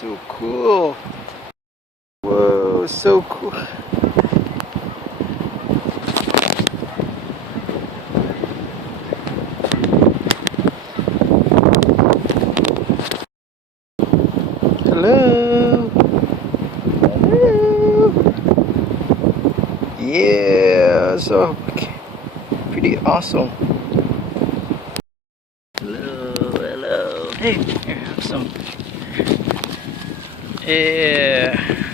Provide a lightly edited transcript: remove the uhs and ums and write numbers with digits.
So cool. Whoa, so cool. Hello. Hello. Yeah, so pretty awesome. Hello, hello. Hey, here, have some. Yeah.